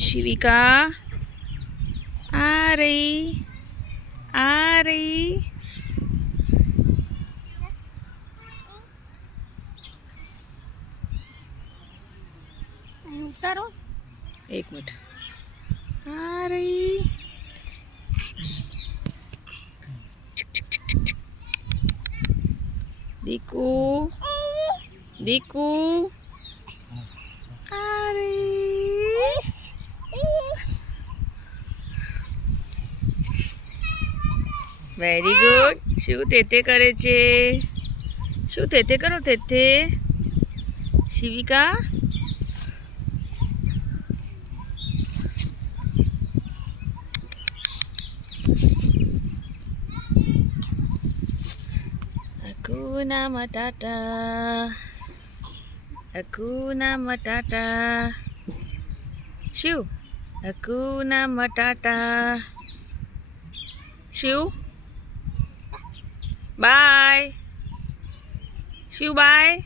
शिविका आ रही आ रही। उतारो 1 मिनट। आ रही। दीकू दीकू आ रही। Very good. શું તેતે કરે છે? શું તેતે કરો તેતે? શિવિકા Hakuna Matata. Hakuna Matata. Shoo. Hakuna Matata. Shoo. Bye. Shoo, bye.